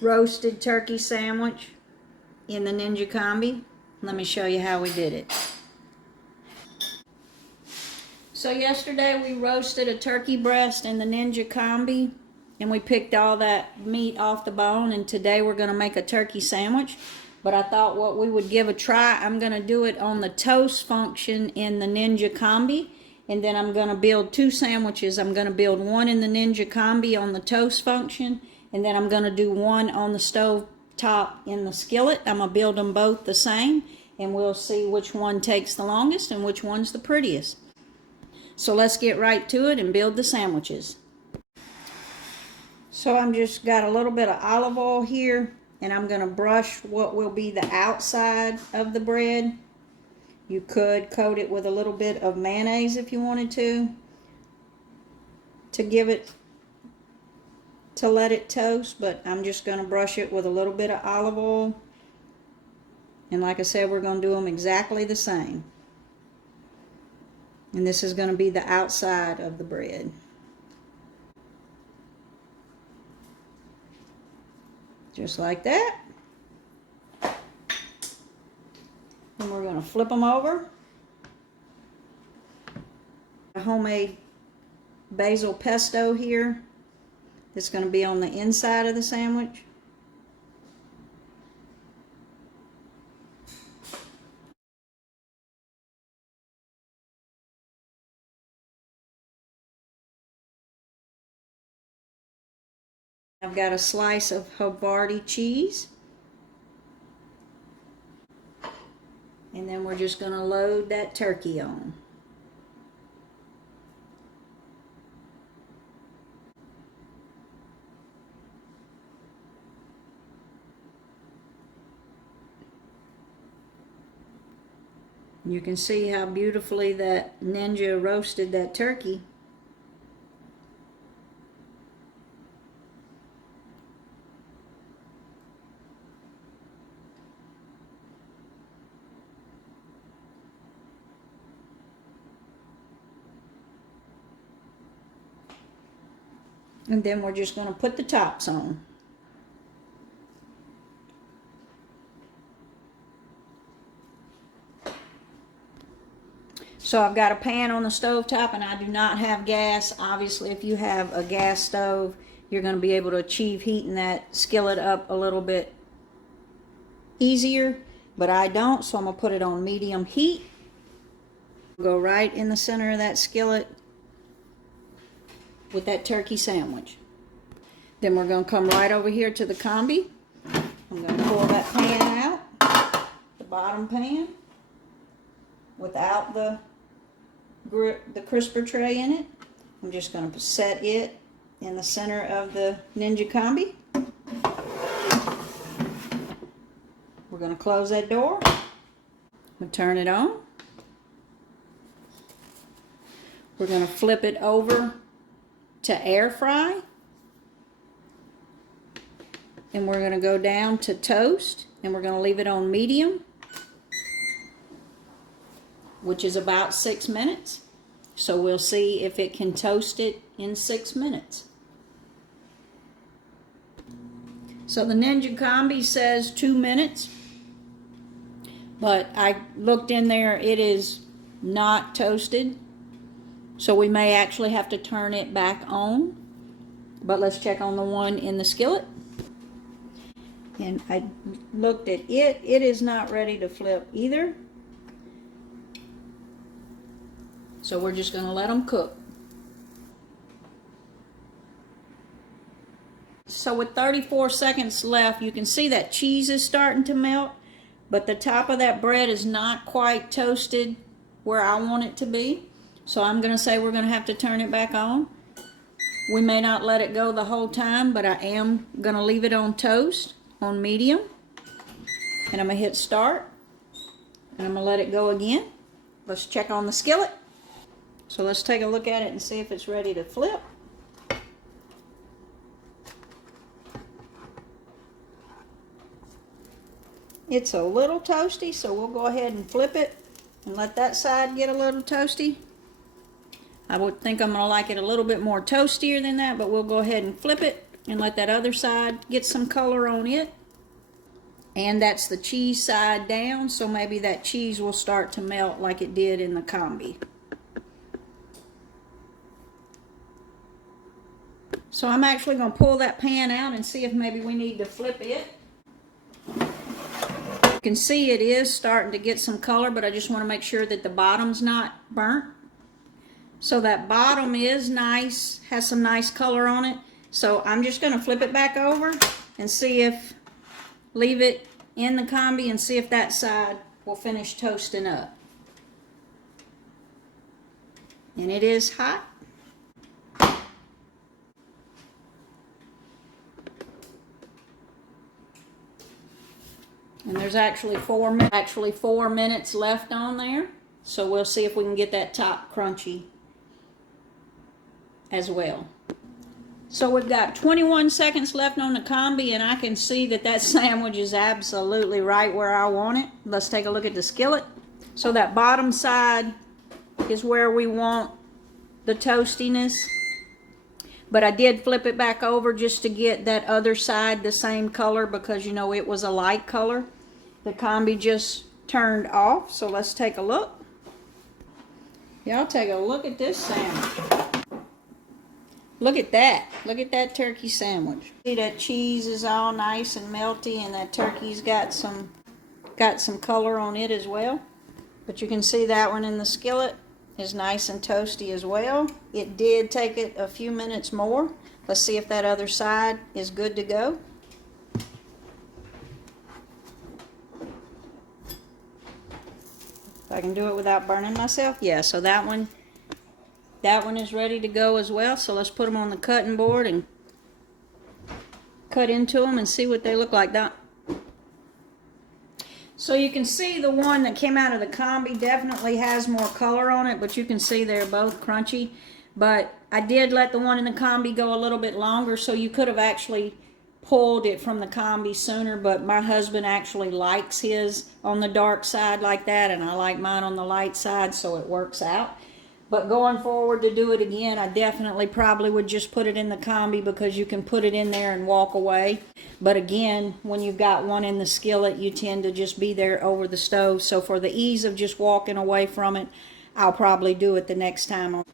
roasted turkey sandwich in the Ninja Combi. Let me show you how we did it. So yesterday we roasted a turkey breast in the Ninja Combi, and we picked all that meat off the bone, and today we're going to make a turkey sandwich. But I thought what we would give a try, I'm going to do it on the toast function in the Ninja Combi, and then I'm going to build two sandwiches. I'm going to build one in the Ninja Combi on the toast function, and then I'm going to do one on the stove top in the skillet. I'm going to build them both the same, and we'll see which one takes the longest and which one's the prettiest. So let's get right to it and build the sandwiches. So I'm just got a little bit of olive oil here, and I'm going to brush what will be the outside of the bread. You could coat it with a little bit of mayonnaise if you wanted to give it, to let it toast, but I'm just going to brush it with a little bit of olive oil. And like I said, we're going to do them exactly the same. And this is going to be the outside of the bread. Just like that. And we're going to flip them over. A homemade basil pesto here. It's going to be on the inside of the sandwich. I've got a slice of Havarti cheese. And then we're just going to load that turkey on. You can see how beautifully that Ninja roasted that turkey. And then we're just going to put the tops on. So I've got a pan on the stove top, and I do not have gas. Obviously, if you have a gas stove, you're going to be able to achieve heating that skillet up a little bit easier, but I don't, so I'm going to put it on medium heat. Go right in the center of that skillet with that turkey sandwich. Then we're going to come right over here to the Combi. I'm going to pull that pan out, the bottom pan, without the crisper tray in it. I'm just going to set it in the center of the Ninja Combi. We're going to close that door. We'll turn it on. We're going to flip it over to air fry, and we're going to go down to toast, and we're going to leave it on medium, which is about 6 minutes. So we'll see if it can toast it in 6 minutes. So the Ninja Combi says 2 minutes, but I looked in there, it is not toasted. So we may actually have to turn it back on. But let's check on the one in the skillet. And I looked at it. It is not ready to flip either. So we're just going to let them cook. So with 34 seconds left, you can see that cheese is starting to melt. But the top of that bread is not quite toasted where I want it to be. So I'm going to say we're going to have to turn it back on. We may not let it go the whole time, but I am going to leave it on toast, on medium. And I'm going to hit start. And I'm going to let it go again. Let's check on the skillet. So let's take a look at it and see if it's ready to flip. It's a little toasty, so we'll go ahead and flip it and let that side get a little toasty. I would think I'm going to like it a little bit more toastier than that, but we'll go ahead and flip it. and let that other side get some color on it. And that's the cheese side down, so maybe that cheese will start to melt like it did in the Combi. So I'm actually going to pull that pan out and see if maybe we need to flip it. You can see it is starting to get some color, but I just want to make sure that the bottom's not burnt. So that bottom is nice, has some nice color on it. So I'm just going to flip it back over and see if, leave it in the Combi and see if that side will finish toasting up. And it is hot. And there's actually 4 minutes left on there. So we'll see if we can get that top crunchy as well. So we've got 21 seconds left on the Combi, and I can see that that sandwich is absolutely right where I want it. Let's take a look at the skillet. So that bottom side is where we want the toastiness. But I did flip it back over just to get that other side the same color, because you know it was a light color. The Combi just turned off, so let's take a look. Y'all take a look at this sandwich. Look at that. Look at that turkey sandwich. See, that cheese is all nice and melty, and that turkey's got some color on it as well. But you can see that one in the skillet is nice and toasty as well. It did take it a few minutes more. Let's see if that other side is good to go. If I can do it without burning myself. Yeah, so that one is ready to go as well. So let's put them on the cutting board and cut into them and see what they look like. So you can see the one that came out of the Combi definitely has more color on it, but you can see they're both crunchy. But I did let the one in the Combi go a little bit longer, so you could have actually pulled it from the Combi sooner, but my husband actually likes his on the dark side like that, and I like mine on the light side, so it works out. But going forward to do it again, I definitely probably would just put it in the Combi, because you can put it in there and walk away. But again, when you've got one in the skillet, you tend to just be there over the stove. So for the ease of just walking away from it, I'll probably do it the next time.